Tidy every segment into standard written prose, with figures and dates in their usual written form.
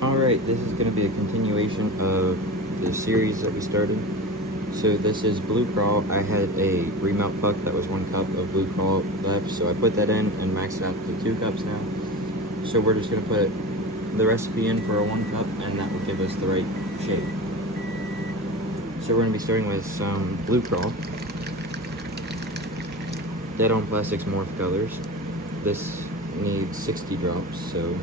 Alright, this is going to be a continuation of the series that we started. So this is blue craw. I had a remount puck that was 1 cup of blue craw left, so I put that in and maxed out to 2 cups now. So we're just going to put the recipe in for a 1 cup, and that will give us the right shape. So we're going to be starting with some blue craw. Dead on Plastics Morph Colors. This needs 60 drops, so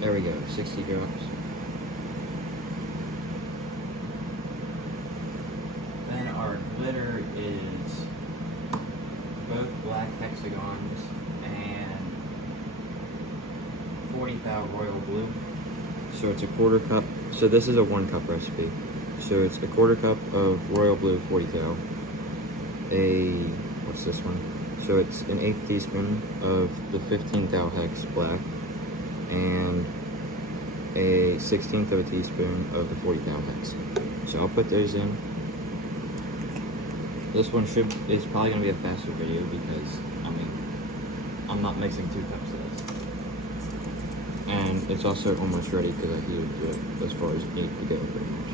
there we go, 60 drops. Then our glitter is both black hexagons and 40 thou royal blue. So it's a 1/4 cup. So this is a 1 cup recipe. So it's a 1/4 cup of royal blue 40 thou. What's this one? So it's an 1/8 teaspoon of the 15 thou hex black, and a 1/16 of a teaspoon of the 40 thou hex. So I'll put those in. This one is probably going to be a faster video because, I'm not mixing 2 cups of this. And it's also almost ready because I heated it as far as it needs to go pretty much.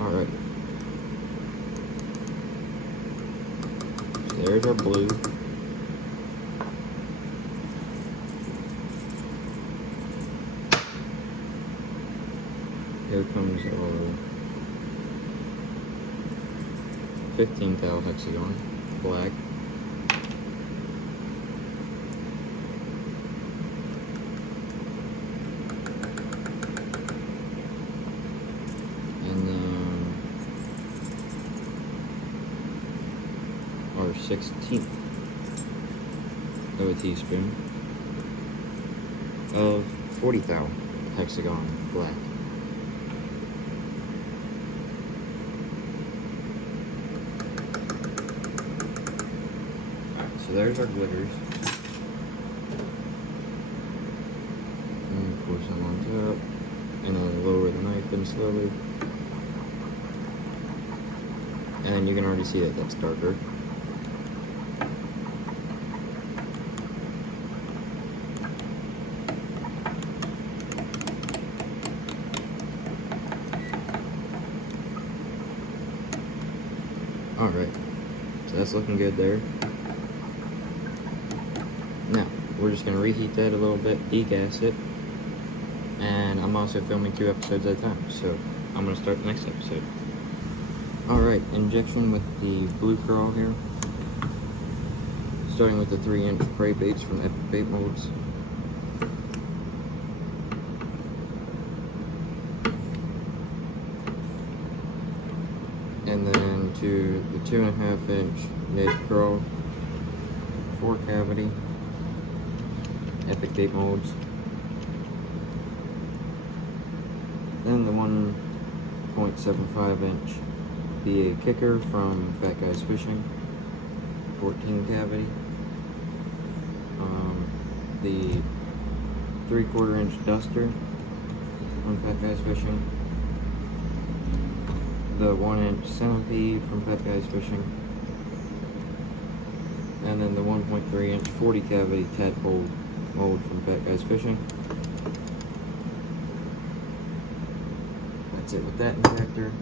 Alright. So there's our blue. Here comes our 15 thou hexagon, black. And then our 1/16 of a teaspoon of 40 thou hexagon, black. So there's our glitters. And pour some on top. And then lower the knife in slowly. And then you can already see that that's darker. Alright. So that's looking good there. Now, we're just going to reheat that a little bit, degas it, and I'm also filming 2 episodes at a time, so I'm going to start the next episode. Alright, injection with the blue craw here, starting with the 3-inch spray baits from Epic bait molds. And then to the 2.5-inch mid craw, 4 cavity Epic bait molds. Then the 1.75-inch BA kicker from Fat Guys Fishing, 14 cavity. The 3/4-inch duster from Fat Guys Fishing. The 1-inch centipede from Fat Guys Fishing. And then the 1.3-inch 40 cavity tadpole mold from Fat Guys Fishing. That's it with that injector.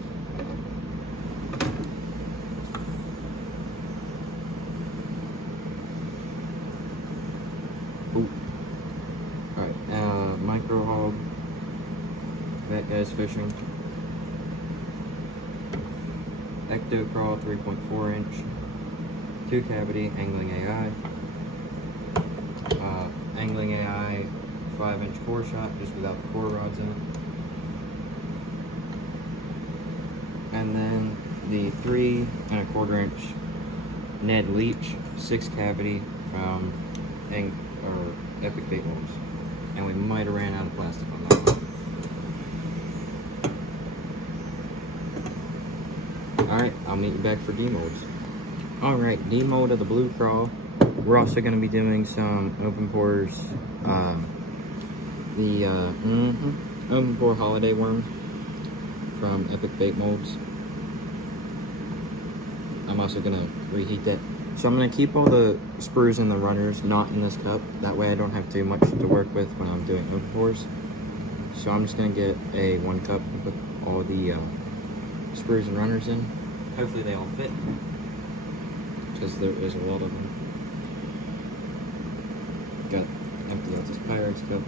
Ooh. Alright, micro hog, Fat Guys Fishing. Ecto craw 3.4-inch, 2 cavity angling AI. Angling AI 5-inch core shot, just without the core rods in it. And then the 3 1/4 inch Ned Leach 6 cavity from and our Epic bait molds. And we might have ran out of plastic on that one. Alright, I'll meet you back for demolds. Alright, demold of the blue craw. We're also going to be doing some open pores, open pore holiday worm from Epic Bait Molds. I'm also going to reheat that. So I'm going to keep all the sprues and the runners not in this cup. That way I don't have too much to work with when I'm doing open pores. So I'm just going to get a 1 cup and put all the sprues and runners in. Hopefully they all fit, because there is a lot of them. Got empty out this Pyrex cup.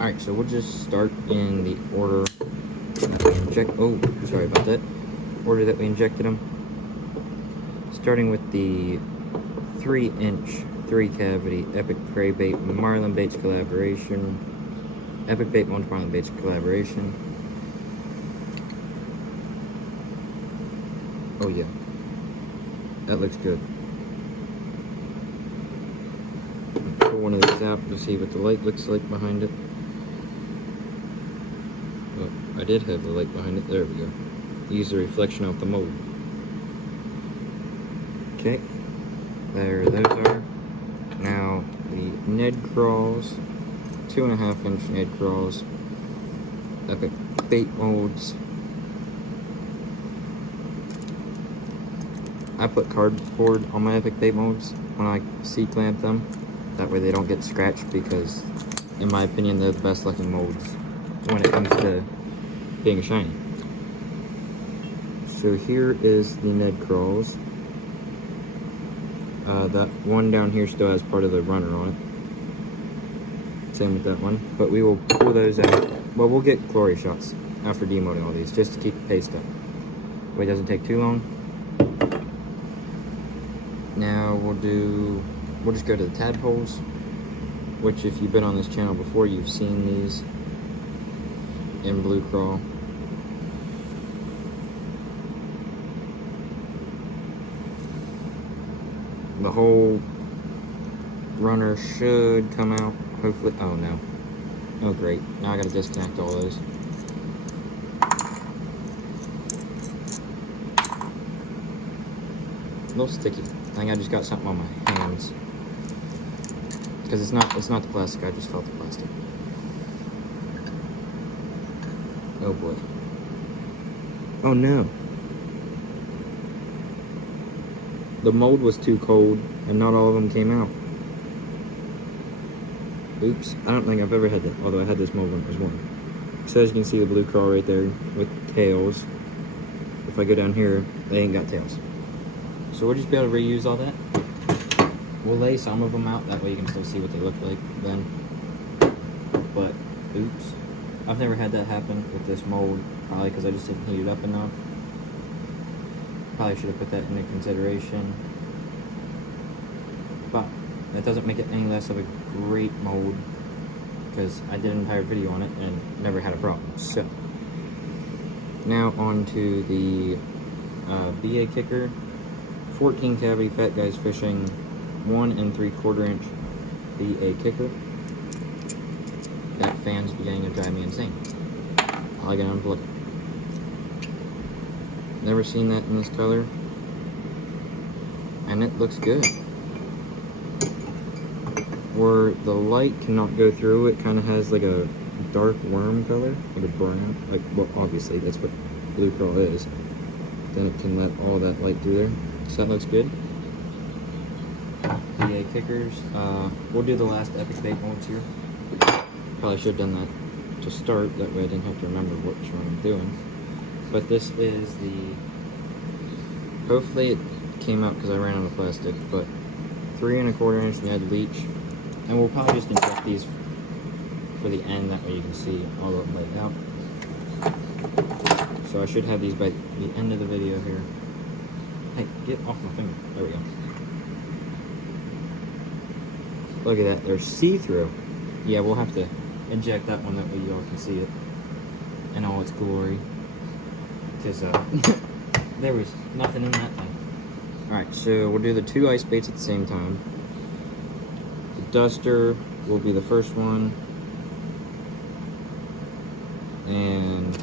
Alright, so we'll just start in the order that we inject. Oh, sorry about that. Order that we injected them. Starting with the 3-inch 3-cavity Epic Prey Bait Marlin Baits collaboration. Epic Bait Molds Marlin Baits collaboration. Oh yeah, that looks good. Pull one of these out to see what the light looks like behind it. Oh, I did have the light behind it. There we go. Use the reflection off the mold. Okay, there those are. Now the Ned crawls, 2.5-inch Ned crawls, Epic Bait Molds. I put cardboard on my Epic Bait Molds when I C-clamp them. That way they don't get scratched, because in my opinion they're the best looking molds when it comes to being shiny. So here is the Ned crawls. That one down here still has part of the runner on it. Same with that one. But we will pull those out. Well, we'll get glory shots after demolding all these, just to keep the paste up. Way it doesn't take too long. Now we'll just go to the tadpoles, which if you've been on this channel before, you've seen these in blue craw. The whole runner should come out, hopefully. Oh no. Oh great, now I gotta disconnect all those. A little sticky. I think I just got something on my hands. Because it's not the plastic, I just felt the plastic. Oh boy. Oh no. The mold was too cold and not all of them came out. Oops, I don't think I've ever had that, although I had this mold when it was one. So as you can see, the blue craw right there with tails. If I go down here, they ain't got tails. So we'll just be able to reuse all that. We'll lay some of them out, that way you can still see what they look like then. But, oops. I've never had that happen with this mold, probably because I just didn't heat it up enough. Probably should have put that into consideration. But, that doesn't make it any less of a great mold, because I did an entire video on it and never had a problem. So, now on to the BA kicker. 14 cavity Fat Guys Fishing 1 3/4-inch BA kicker. That fan's beginning to drive me insane. I like it unplugged. Never seen that in this color, and it looks good. Where the light cannot go through, it kind of has like a dark worm color, like a brown. Like, well, obviously that's what blue craw is. Then it can let all that light through there. So that looks good. PA kickers. We'll do the last Epic Bait Molds here. Probably should have done that to start. That way I didn't have to remember which one I'm doing. But this is the... Hopefully it came out because I ran out of plastic. But 3 1/4-inch Ned leech. And we'll probably just inject these for the end. That way you can see all of them laid out. So I should have these by the end of the video here. Hey, get off my finger. There we go. Look at that. They're see-through. Yeah, we'll have to inject that one. That way y'all can see it in all its glory. Because there was nothing in that thing. Alright, so we'll do the 2 ice baits at the same time. The duster will be the first one, and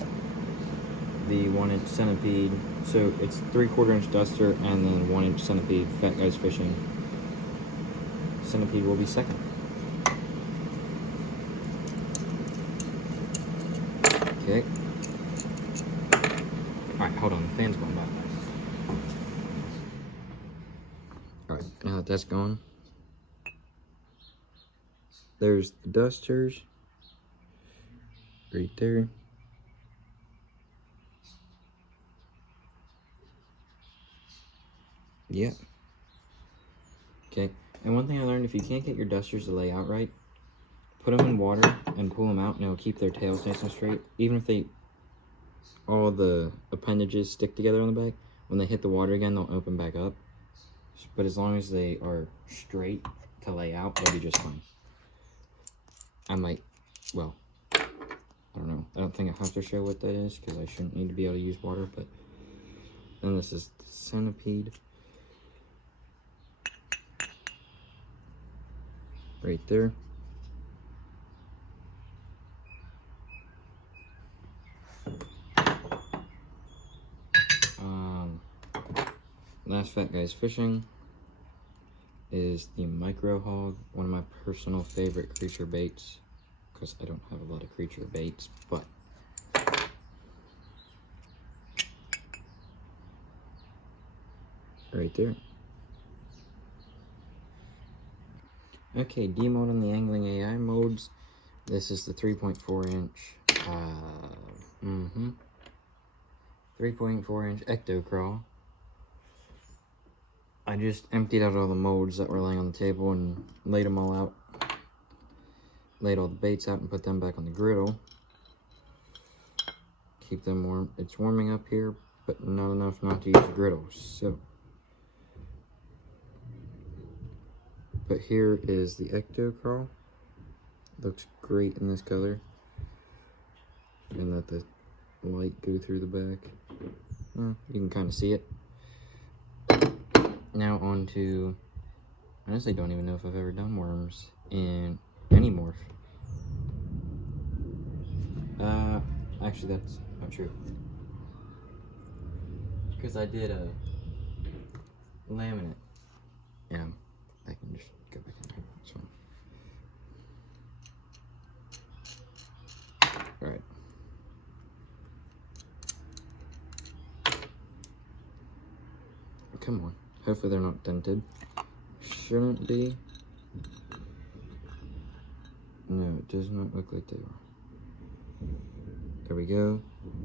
the 1-inch centipede. So it's 3/4 inch duster and then 1-inch centipede. Fat Guys Fishing. Centipede will be second. Okay. Alright, hold on, the fan's going by. Alright, now that that's gone, there's the dusters right there. Yeah. Okay, and one thing I learned, if you can't get your dusters to lay out right, put them in water and pull them out, and it'll keep their tails nice and straight. Even if all the appendages stick together on the back, when they hit the water again, they'll open back up. But as long as they are straight to lay out, they'll be just fine. I might, well, I don't know. I don't think I have to show what that is, because I shouldn't need to be able to use water, but then this is the centipede. Right there. Last Fat Guys Fishing is the micro hog, one of my personal favorite creature baits, because I don't have a lot of creature baits, but right there. Okay, demold on the angling AI modes. This is the 3.4 inch 3.4 inch Ecto craw. I just emptied out all the modes that were laying on the table and laid them all out. Laid all the baits out and put them back on the griddle. Keep them warm. It's warming up here, but not enough not to use the griddle. So, but here is the Ecto craw. Looks great in this color. And let the light go through the back. Well, you can kind of see it. Now on to, I honestly don't even know if I've ever done worms in any morph. Actually that's not true. Because I did a laminate. Yeah, I can just go back in there, that's fine. Alright. Come on. Hopefully they're not dented. Shouldn't be. No, it does not look like they are. There we go.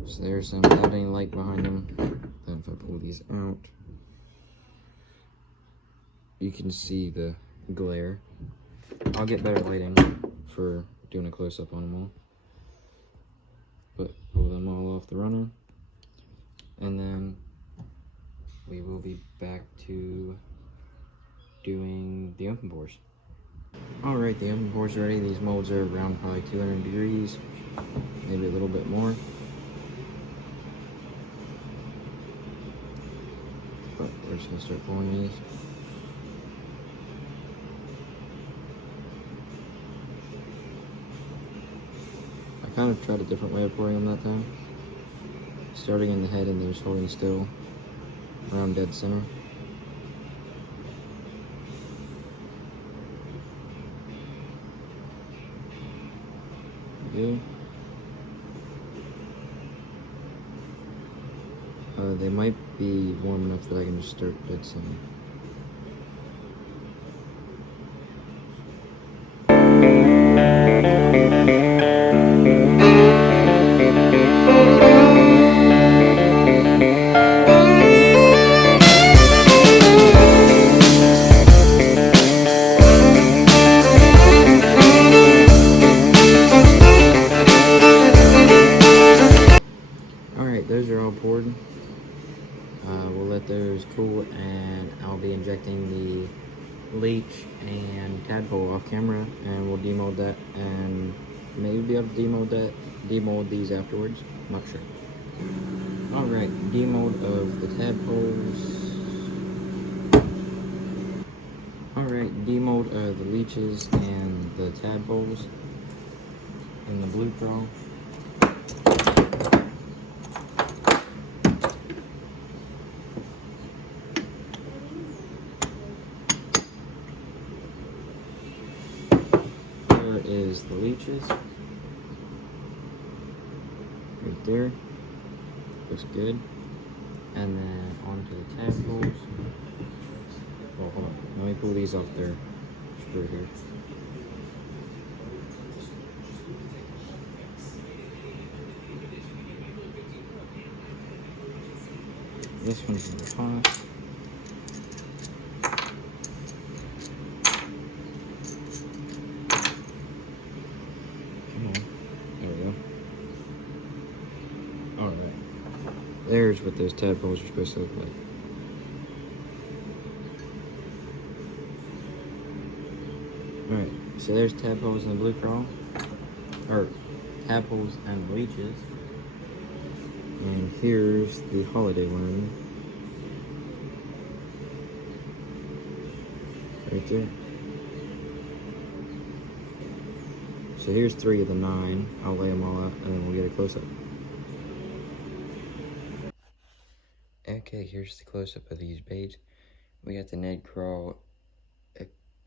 So there's them without any light behind them. Then if I pull these out, you can see the glare. I'll get better lighting for doing a close-up on them all. But pull them all off the runner. And then we will be back to doing the open bores. Alright, the open bores are ready. These molds are around probably 200 degrees, maybe a little bit more. But we're just gonna start pouring these. I kind of tried a different way of pouring them that time. Starting in the head and then just holding still around dead center. Good. They might be warm enough that I can just start dead center. Those are all poured. We'll let those cool, and I'll be injecting the leech and tadpole off camera, and we'll demold that, and maybe be able to demold these afterwards. I'm not sure. Alright, demold of the tadpoles. demold the leeches and the tadpoles and the blue crawl. There is the leeches. Right there. Looks good. And then onto the tadpoles. Oh, hold on. Let me pull these off their screw here. This one's in the pot. Come on. There we go. Alright. There's what those tadpoles are supposed to look like. Alright, so there's tadpoles and the blue crawl. Or tadpoles and leeches. And here's the holiday worm. Right there. So here's 3 of the 9. I'll lay them all out and then we'll get a close-up. Okay, here's the close-up of these baits. We got the Ned Crawl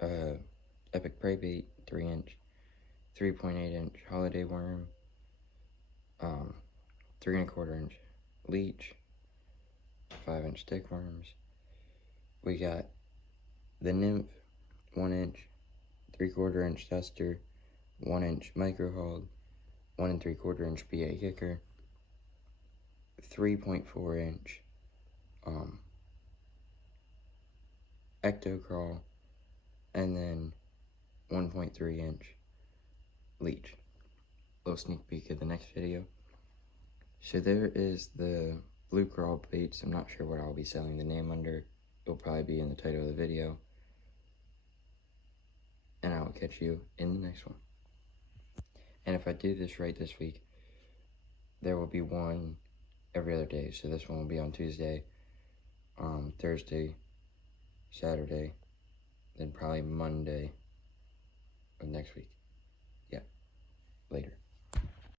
Epic Prey Bait, 3-inch, 3.8-inch holiday worm, 3¼ inch leech, 5-inch stick worms. We got the Nymph, 1-inch, 3/4-inch duster, 1-inch micro hog, 1 3/4-inch BA kicker, 3.4-inch Ecto crawl, and then 1.3-inch leech. Little sneak peek of the next video. So there is the blue crawl baits. I'm not sure what I'll be selling the name under. It'll probably be in the title of the video. And I will catch you in the next one. And if I do this right this week, there will be one every other day. So this one will be on Tuesday, Thursday, Saturday, then probably Monday of next week. Yeah, later.